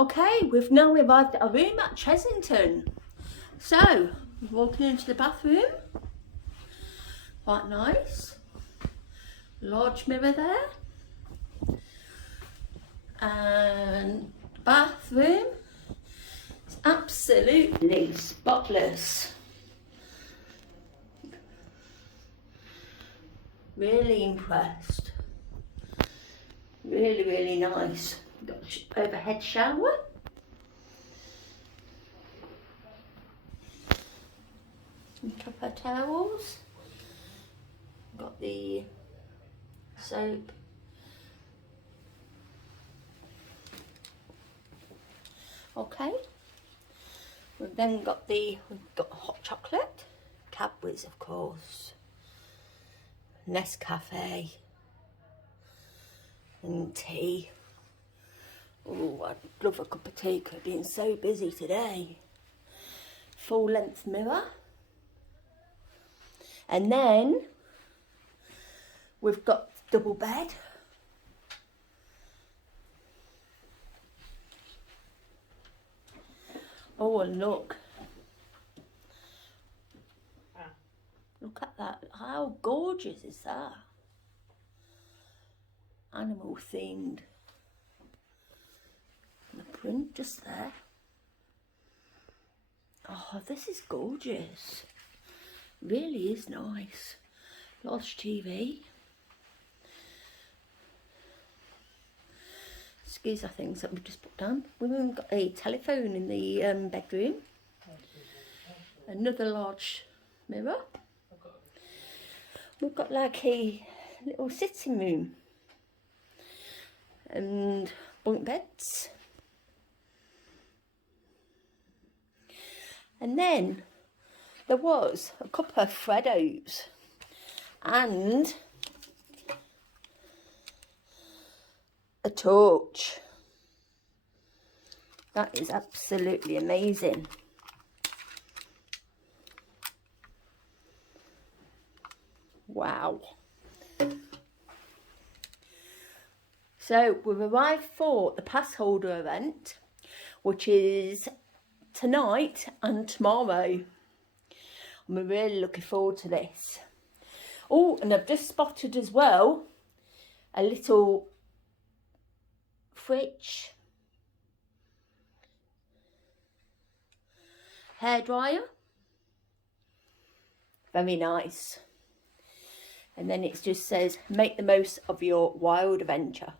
Okay, we've now arrived at a room at Chessington. So, we're walking into the bathroom. Quite nice. Large mirror there. And bathroom is absolutely spotless. Really impressed. Really, really nice. Got an overhead shower. Some proper towels. Got the soap. Okay. We've then got hot chocolate. Cadbury's, of course. Nescafe. And tea. Oh, I'd love a cup of tea, because I've been so busy today. Full length mirror. And then we've got double bed. Oh, and look. Look at that. How gorgeous is that? Animal themed. The print just there. Oh, this is gorgeous. Really is nice. Large TV. These are things that we've just put down. We've even got a telephone in the bedroom. Another large mirror. We've got like a little sitting room. And bunk beds. And then there was a couple of Freddos and a torch. That is absolutely amazing. Wow. So we've arrived for the pass holder event, which is tonight and tomorrow. I'm really looking forward to this. Oh, and I've just spotted as well a little fridge, hairdryer. Very nice. And then it just says, make the most of your wild adventure.